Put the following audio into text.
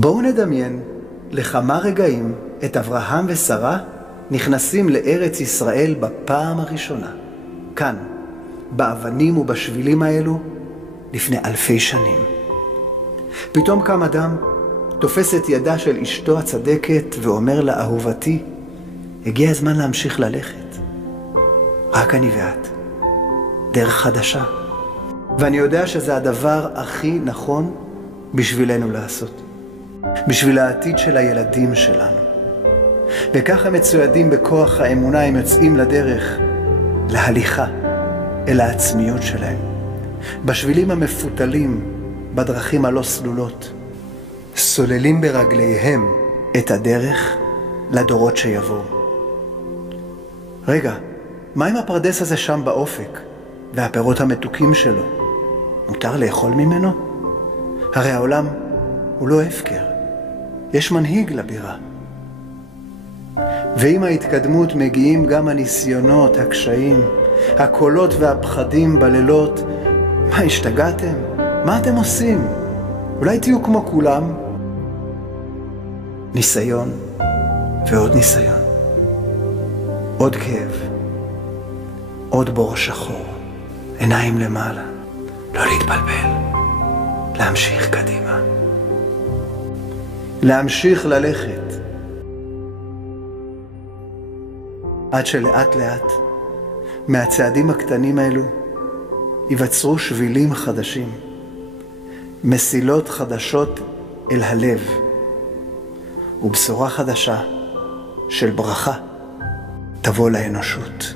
בואו נדמיין לכמה רגעים את אברהם ושרה נכנסים לארץ ישראל בפעם הראשונה. כאן, באבנים ובשבילים האלו, לפני אלפי שנים. פתאום קם אדם, תופס את ידה של אשתו הצדקת ואומר לה, אהובתי, הגיע הזמן להמשיך ללכת. רק אני ואת. דרך חדשה. ואני יודע שזה הדבר הכי נכון בשבילנו לעשות. בשביל העתיד של הילדים שלנו. וככה מצוידים בכוח האמונה הם יוצאים לדרך, להליכה אל העצמיות שלהם. בשבילים המפותלים, בדרכים הלא סלולות. סוללים ברגליהם את הדרך לדורות שיבואו. רגע, מה עם הפרדס הזה שם באופק והפירות המתוקים שלו? מותר לאכול ממנו? הרי העולם הוא לא הפקר. יש מנהיג לבירה. ועם ההתקדמות מגיעים גם הניסיונות, הקשיים, הקולות והפחדים בלילות. מה, השתגעתם? מה אתם עושים? אולי תהיו כמו כולם? ניסיון ועוד ניסיון. עוד כאב. עוד בור שחור. עיניים למעלה. לא להתבלבל. להמשיך קדימה. להמשיך ללכת. עד שלאט לאט, מהצעדים הקטנים האלו, ייווצרו שבילים חדשים. מסילות חדשות אל הלב. ובשורה חדשה של ברכה תבוא לאנושות.